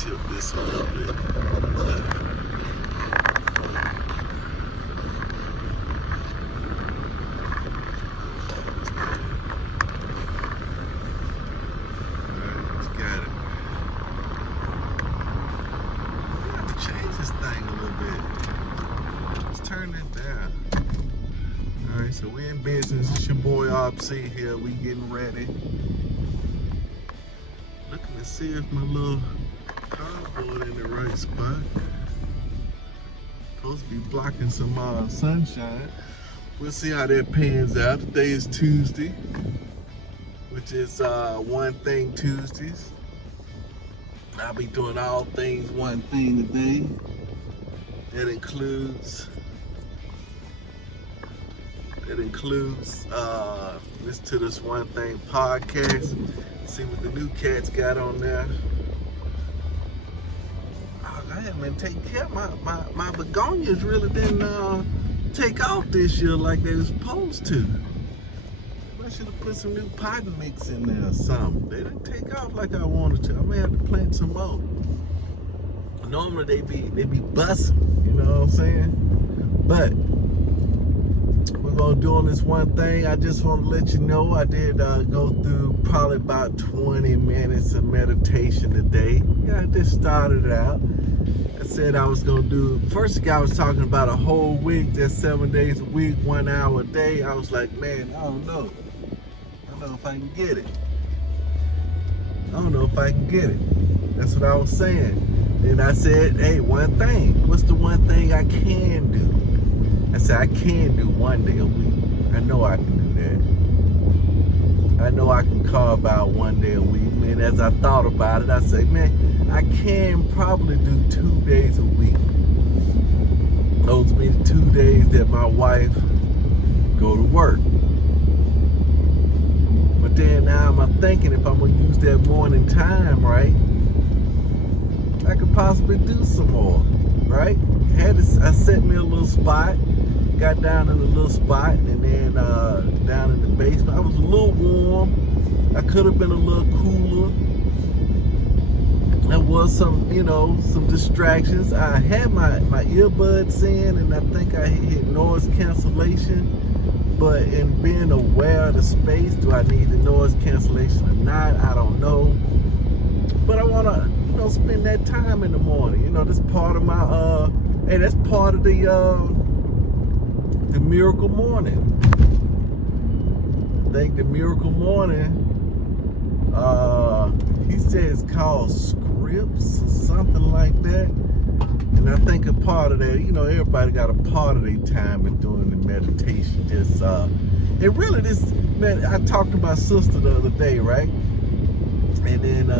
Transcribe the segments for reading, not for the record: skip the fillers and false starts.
tip this a little bit. So we in business. It's your boy RC here. We getting ready. Looking to see if my little cardboard in the right spot. Supposed to be blocking some sunshine. We'll see how that pans out. Today is Tuesday, which is One Thing Tuesdays. I'll be doing all things one thing today. That includes listen to this One Thing podcast, see what the new cats got on there. Oh, I haven't been taking care of my begonias really didn't take off this year like they was supposed to. I should have put some new pot mix in there or something. They didn't take off like I wanted to. I may have to plant some more. Normally they be busting, you know what I'm saying? But we're gonna do on this one thing. I just want to let you know I did go through probably about 20 minutes of meditation today. Yeah, I just started it out. I said I was gonna do, first the guy was talking about a whole week, just 7 days a week, 1 hour a day. I was like, man, I don't know if I can get it. That's what I was saying. Then I said, hey, one thing. What's the one thing I can do? I said, I can do 1 day a week. I know I can do that. I know I can carve out 1 day a week. Man, as I thought about it, I said, man, I can probably do 2 days a week. Those be the 2 days that my wife go to work. But then now I'm thinking if I'm gonna use that morning time, right, I could possibly do some more, right? I set me a little spot, got down in a little spot, and then down in the basement. I was a little warm. I could have been a little cooler. There was some distractions. I had my earbuds in, and I think I hit noise cancellation. But in being aware of the space, do I need the noise cancellation or not? I don't know. But I want to, spend that time in the morning. That's part of my, that's part of the miracle morning. I think the miracle morning, he says it's called scripts or something like that. And I think a part of that, everybody got a part of their time in doing the meditation. Just, and really I talked to my sister the other day, right? And then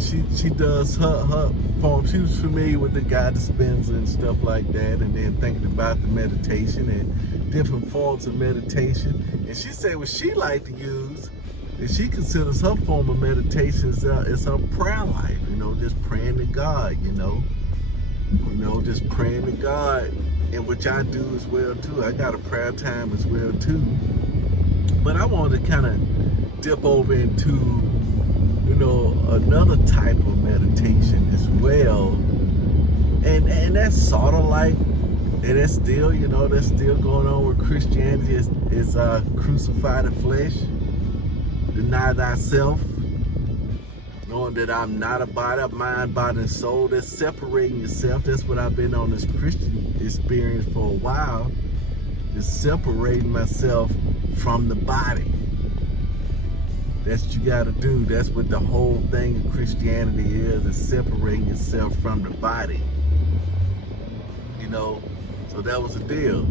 she does her form. She was familiar with the guy Dispenza and stuff like that, and then thinking about the meditation and different forms of meditation. And she said what she liked to use, and she considers her form of meditation is her prayer life. Just praying to God. Just praying to God, and which I do as well too. I got a prayer time as well too. But I want to kind of dip over into another type of meditation as well, and that's sort of like, and that's still going on with Christianity is crucify the flesh, deny thyself, knowing that I'm not a body, a mind, body, and soul. That's separating yourself. That's what I've been on this Christian experience for a while, is separating myself from the body. That's what you got to do. That's what the whole thing of Christianity is separating yourself from the body. So that was the deal.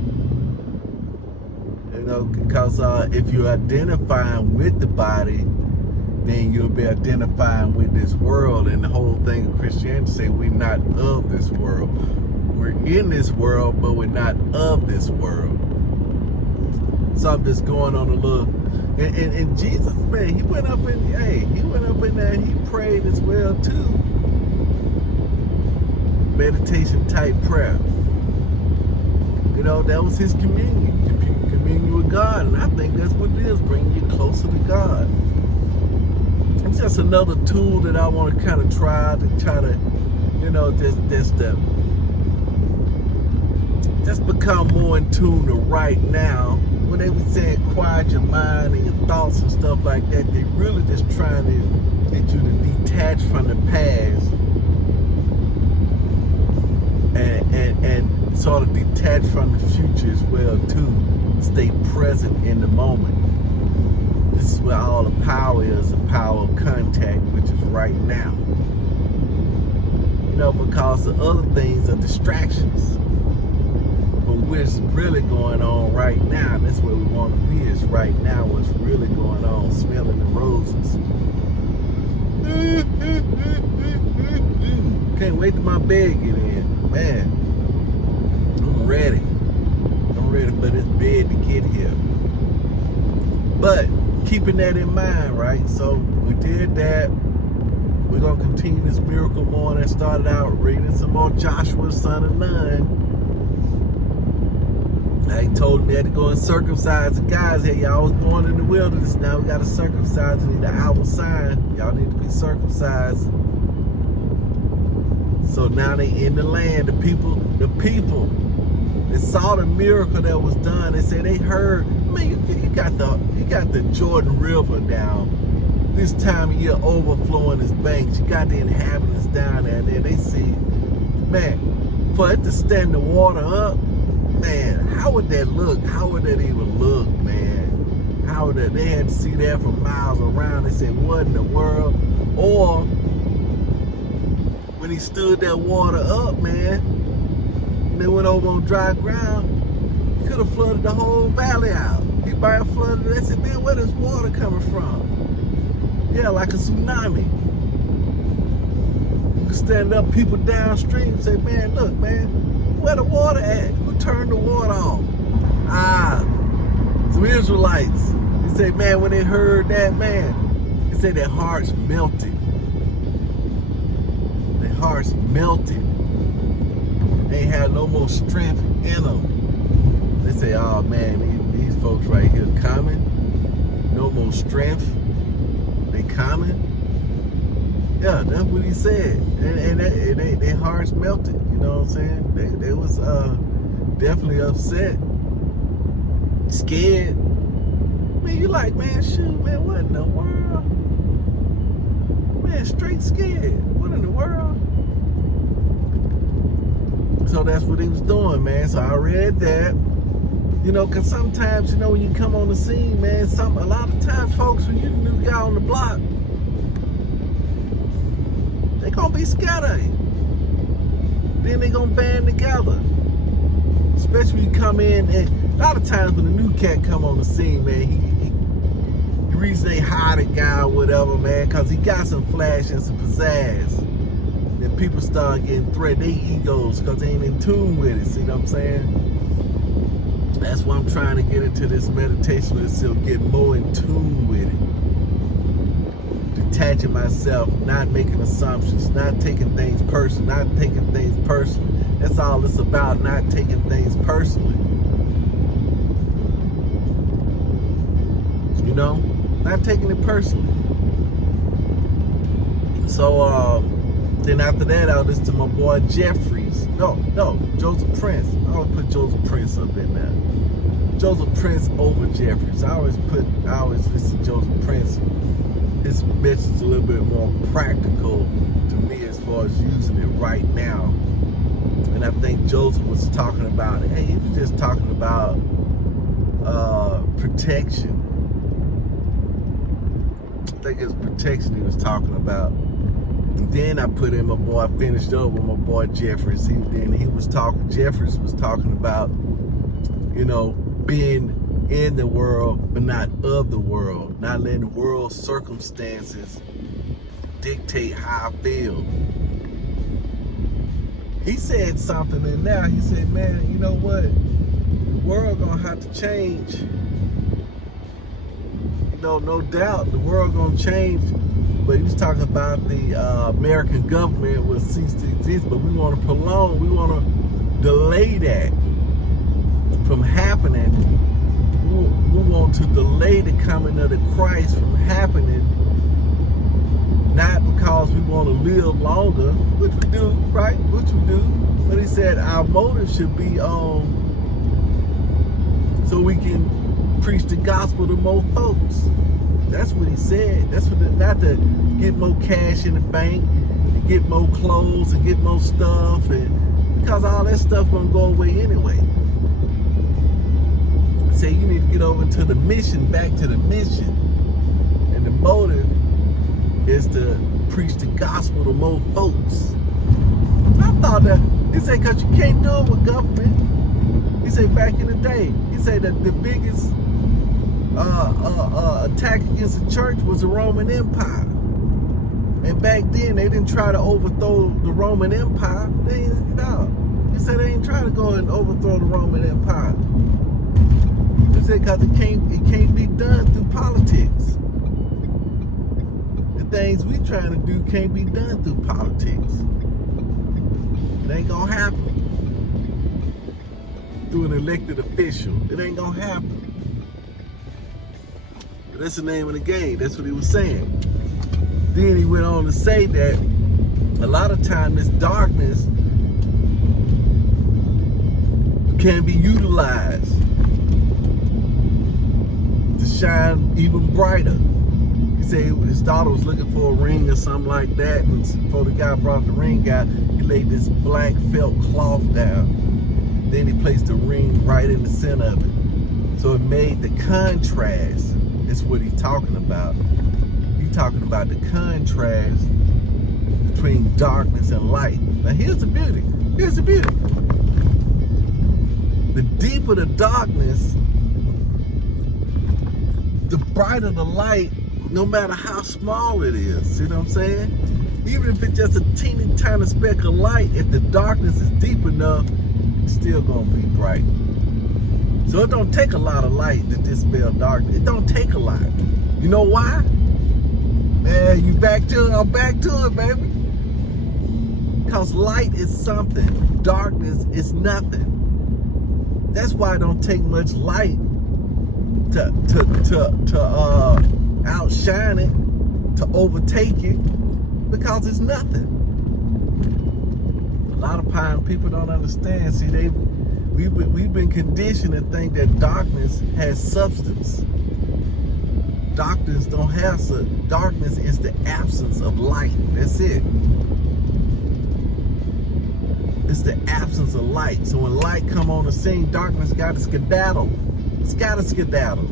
Because if you're identifying with the body, then you'll be identifying with this world. And the whole thing of Christianity say we're not of this world. We're in this world, but we're not of this world. So I'm just going on a little. And Jesus, man, he went up in there and he prayed as well too. Meditation type prayer. That was his communion with God. And I think that's what it is, bringing you closer to God. It's just another tool that I want to kind of try to, you know, just become more in tune to right now. When they be saying quiet your mind and your thoughts and stuff like that, they really just trying to get you to detach from the past and sort of detach from the future as well too. Stay present in the moment. This is where all the power is, the power of contact, which is right now. You know, because the other things are distractions. But what's really going on right now, and that's where we want to be, is right now what's really going on, smelling the roses. Can't wait till my bed get in. Man, I'm ready. I'm ready for this bed to get here. But keeping that in mind, right? So we did that. We're going to continue this miracle morning. Started out reading some more Joshua, son of Nun. He told me I had to go and circumcise the guys. Hey, y'all was born in the wilderness. Now we got to circumcise. We need an outward sign. Y'all need to be circumcised. So now they in the land. The people that saw the miracle that was done. They said they heard. Man, you got the Jordan River down. This time of year overflowing its banks. You got the inhabitants down there. And they see, man, for it to stand the water up, man, how would that look? How would that even look, man? How would that? They had to see that from miles around. They said, what in the world? Or when he stood that water up, man, and they went over on dry ground, he could have flooded the whole valley out. He might have flooded it. They said, man, where does water coming from? Yeah, like a tsunami. You can stand up, people downstream say, man, look, man, where the water at? Who turned the water on? Some Israelites. They say, man, when they heard that, man, they say their hearts melted. Their hearts melted. They had no more strength in them. They say, oh man, these folks right here coming. No more strength. They coming. Yeah, that's what he said. And their hearts melted. You know what I'm saying? They was definitely upset, scared. Man, you like, man, shoot, man, what in the world? Man, straight scared. What in the world? So that's what he was doing, man. So I read that. You know, because sometimes, you know, when you come on the scene, man, a lot of times, folks, when you're the new guy on the block, they gonna be scared of you. Then they gonna band together. Especially when you come in, and a lot of times when the new cat come on the scene, man, the reason they hire the guy or whatever, man, because he got some flash and some pizzazz. Then people start getting threatened, they egos, because they ain't in tune with it, see what I'm saying? That's why I'm trying to get into this meditation with itself, get more in tune with it. Detaching myself, not making assumptions, not taking things personally, That's all it's about, not taking things personally. You know? Not taking it personally. So, then after that, I listened to my boy Jeffries. No, Joseph Prince. I always put Joseph Prince up in there. Joseph Prince over Jeffries. I always listen to Joseph Prince. His message is a little bit more practical to me as far as using it right now. And I think Joseph was talking about, he was just talking about protection. I think it's protection he was talking about. And then I put in I finished up with my boy Jeffries. Jeffries was talking about, you know, being in the world, but not of the world. Not letting the world's circumstances dictate how I feel. He said something in there. He said, man, you know what? The world gonna have to change. You know, no doubt the world gonna change. But he was talking about the American government will cease to exist, but we want to prolong, we want to delay that from happening. We want to delay the coming of the Christ from happening not because we want to live longer, which we do, right? Which we do. But he said our motive should be so we can preach the gospel to more folks. That's what he said. That's what not to get more cash in the bank, to get more clothes, and get more stuff, and because all that stuff gonna go away anyway. I say you need to get over to the mission, back to the mission, and the motive is to preach the gospel to more folks. I thought that he said because you can't do it with government. He said back in the day, he said that the biggest attack against the church was the Roman Empire. And back then they didn't try to overthrow the Roman Empire. He said they ain't trying to go and overthrow the Roman Empire. He said because it can't be done through politics. The things we trying to do can't be done through politics. It ain't gonna happen through an elected official. It ain't gonna happen. But that's the name of the game. That's what he was saying. Then he went on to say that a lot of time this darkness can be utilized to shine even brighter. He said his daughter was looking for a ring or something like that, and before the guy brought the ring out, he laid this black felt cloth down. Then he placed the ring right in the center of it. So it made the contrast. That's what he's talking about. He's talking about the contrast between darkness and light. Now here's the beauty. Here's the beauty. The deeper the darkness, the brighter the light, no matter how small it is. See what I'm saying? Even if it's just a teeny tiny speck of light, if the darkness is deep enough, it's still gonna be bright. So it don't take a lot of light to dispel darkness. It don't take a lot. You know why? Man, I'm back to it, baby. Because light is something, darkness is nothing. That's why it don't take much light to outshine it, to overtake it, because it's nothing. A lot of times people don't understand. See, we've been conditioned to think that darkness has substance. Darkness don't have darkness is the absence of light. That's it. It's the absence of light. So when light come on the scene, darkness got to skedaddle. It's got to skedaddle.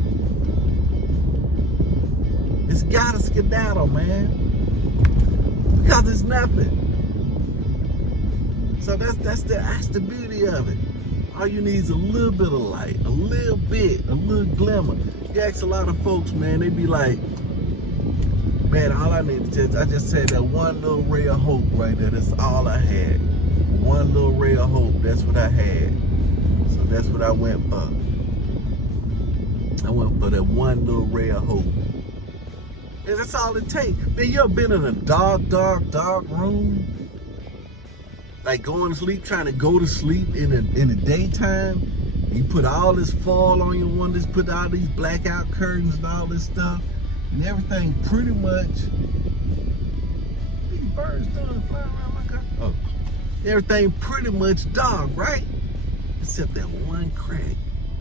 It's got to skedaddle, man. Because it's nothing. So that's the beauty of it. All you need is a little bit of light, a little glimmer. You ask a lot of folks, man, they be like, man, all I need is I just said that one little ray of hope right there. That's all I had. One little ray of hope, that's what I had. So that's what I went for. I went for that one little ray of hope. And that's all it takes. Man, you ever been in a dark room? Like going to sleep, trying to go to sleep in the daytime. You put all this foil on your windows, put all these blackout curtains and all this stuff, and everything pretty much. These birds doing flying around my car. Oh, everything pretty much dark, right? Except that one crack.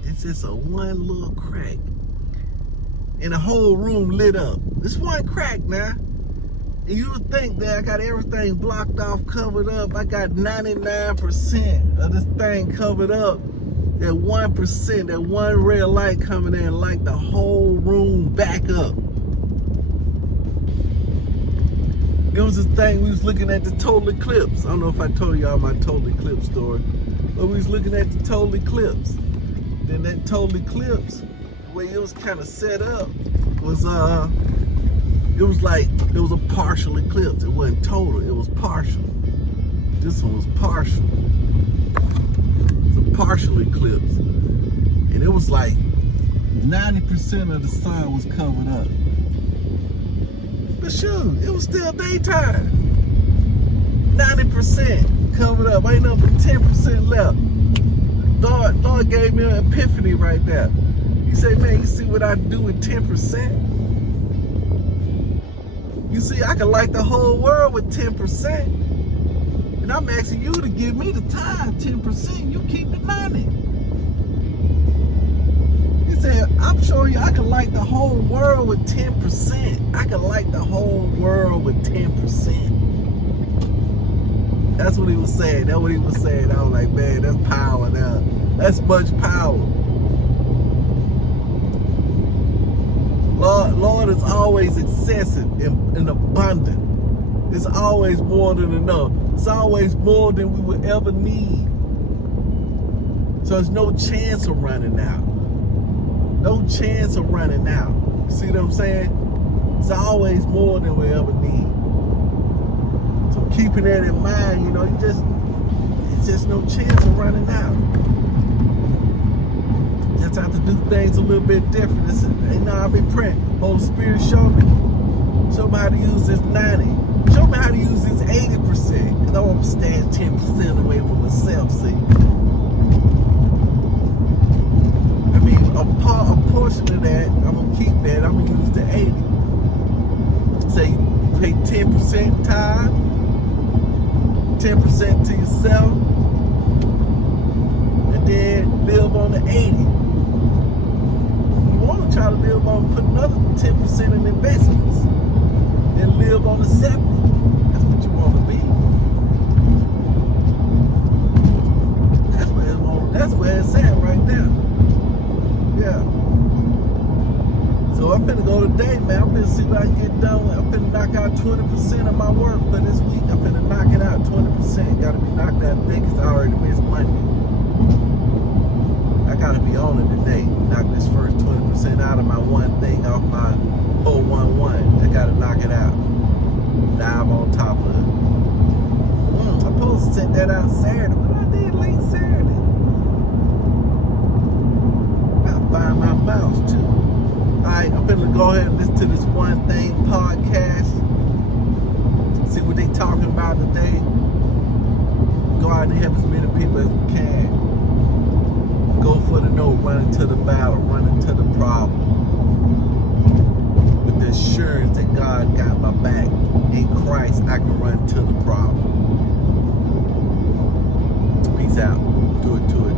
It's just a one little crack, and the whole room lit up. This one crack now. And you would think that I got everything blocked off, covered up. I got 99% of this thing covered up. That 1%, that one ray of light coming in, light the whole room back up. It was this thing, we was looking at the total eclipse. I don't know if I told y'all my total eclipse story, but we was looking at the total eclipse. Then that total eclipse, the way it was kind of set up was, it was like, it was a partial eclipse. It wasn't total, it was partial. This one was partial. It's a partial eclipse. And it was like 90% of the sun was covered up. But shoot, it was still daytime. 90% covered up, ain't nothing but 10% left. Lord gave me an epiphany right there. He said, man, you see what I do with 10%? You see, I can light the whole world with 10%. And I'm asking you to give me the time, 10%. You keep the 90. He said, I'm showing you I can light the whole world with 10%. I can light the whole world with 10%. That's what he was saying. That's what he was saying. I was like, man, that's power now. That's much power. Lord is always excessive and abundant. It's always more than enough. It's always more than we would ever need. So there's no chance of running out. No chance of running out. You see what I'm saying? It's always more than we ever need. So keeping that in mind, you know, it's just no chance of running out. Just have to do things a little bit different. I've been praying. Holy Spirit, show me how to use this 90. Show me how to use this 80%. Because I want to stand 10% away from myself, see. I mean, a portion of that, I'm going to keep that. I'm going to use the 80. Say, pay 10% time, 10% to yourself, and then live on the 80. You want to try to live on, put another 10% in investments, and live on the 70. That's what you want to be. That's where it's at right now. Yeah. So I'm finna go today, man. I'm finna see what I can get done. I'm finna knock out 20% of my work for this week. I'm finna knock it out 20%. Gotta be knocked out today because I already missed Monday. I gotta be on it today. Knock this first 20% out of my one thing off my 411. I gotta knock it out. Dive on top of it. I'm supposed to send that out Saturday, but I did late Saturday. Gotta find my mouse too. Alright, I'm gonna go ahead and listen to this One Thing podcast. See what they talking about today. Go out and help as many people as we can. Go for the no, run into the battle, run into the problem. With the assurance that God got my back. In Christ, I can run to the problem. Peace out. Do it to it.